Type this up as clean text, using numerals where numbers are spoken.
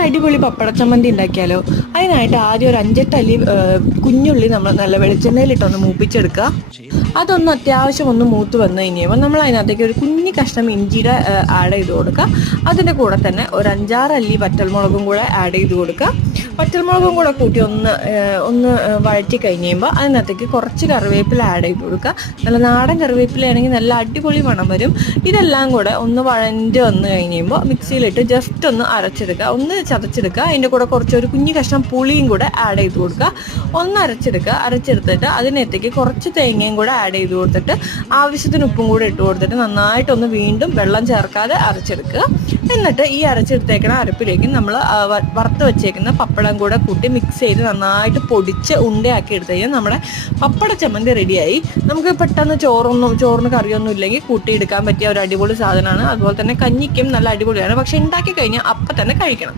നമുക്കൊരു അടിപൊളി പപ്പട ചമ്മന്തി ഉണ്ടാക്കിയാലോ. അതിനായിട്ട് ആദ്യം ഒരു 5-8 അല്ലി കുഞ്ഞുള്ളി നമ്മൾ നല്ല വെളിച്ചെണ്ണയിലിട്ടൊന്ന് മൂപ്പിച്ചെടുക്കുക. അതൊന്ന് അത്യാവശ്യം ഒന്ന് മൂത്ത് വന്നു കഴിഞ്ഞപ്പോൾ നമ്മൾ അതിനകത്തേക്ക് ഒരു കുഞ്ഞു കഷ്ണം ഇഞ്ചിയുടെ ആഡ് ചെയ്ത് കൊടുക്കുക. അതിൻ്റെ കൂടെ തന്നെ ഒരു 5-6 അല്ലി വറ്റൽമുളകും കൂടെ ആഡ് ചെയ്ത് കൊടുക്കുക. വറ്റൽമുളകും കൂടെ കൂട്ടി ഒന്ന് വഴറ്റി കഴിഞ്ഞ് കഴിയുമ്പോൾ അതിനകത്തേക്ക് കുറച്ച് കറിവേപ്പില ആഡ് ചെയ്ത് കൊടുക്കുക. നല്ല നാടൻ കറിവേപ്പിലയാണെങ്കിൽ നല്ല അടിപൊളി മണം വരും. ഇതെല്ലാം കൂടെ ഒന്ന് വഴഞ്ഞ് വന്ന് കഴിയുമ്പോൾ മിക്സിയിലിട്ട് ജസ്റ്റ് ഒന്ന് അരച്ചെടുക്കുക, ഒന്ന് ചതച്ചെടുക്കുക. അതിൻ്റെ കൂടെ ഒരു കുഞ്ഞു കഷ്ണം പുളിയും കൂടെ ആഡ് ചെയ്ത് കൊടുക്കുക. ഒന്ന് അരച്ചെടുത്തിട്ട് അതിനകത്തേക്ക് കുറച്ച് തേങ്ങയും കൂടെ ആഡ് ചെയ്ത് കൊടുത്തിട്ട് ആവശ്യത്തിന് ഉപ്പും കൂടെ ഇട്ട് കൊടുത്തിട്ട് നന്നായിട്ടൊന്ന് വീണ്ടും വെള്ളം ചേർക്കാതെ അരച്ചെടുക്കുക. എന്നിട്ട് ഈ അരച്ചെടുത്തേക്കുന്ന അരപ്പിലേക്ക് നമ്മൾ വറുത്ത് വെച്ചേക്കുന്ന പപ്പടം കൂടെ കൂട്ടി മിക്സ് ചെയ്ത് നന്നായിട്ട് പൊടിച്ച് ഉണ്ടയാക്കി എടുത്തു കഴിഞ്ഞാൽ നമ്മുടെ പപ്പട ചമ്മന്തി റെഡിയായി. നമുക്ക് പെട്ടെന്ന് ചോറിന് കറിയൊന്നും ഇല്ലെങ്കിൽ കൂട്ടിയെടുക്കാൻ പറ്റിയ ഒരു അടിപൊളി സാധനമാണ്. അതുപോലെ തന്നെ കഞ്ഞിക്കും നല്ല അടിപൊളിയാണ്. പക്ഷെ ഉണ്ടാക്കി കഴിഞ്ഞാൽ അപ്പം തന്നെ കഴിക്കണം.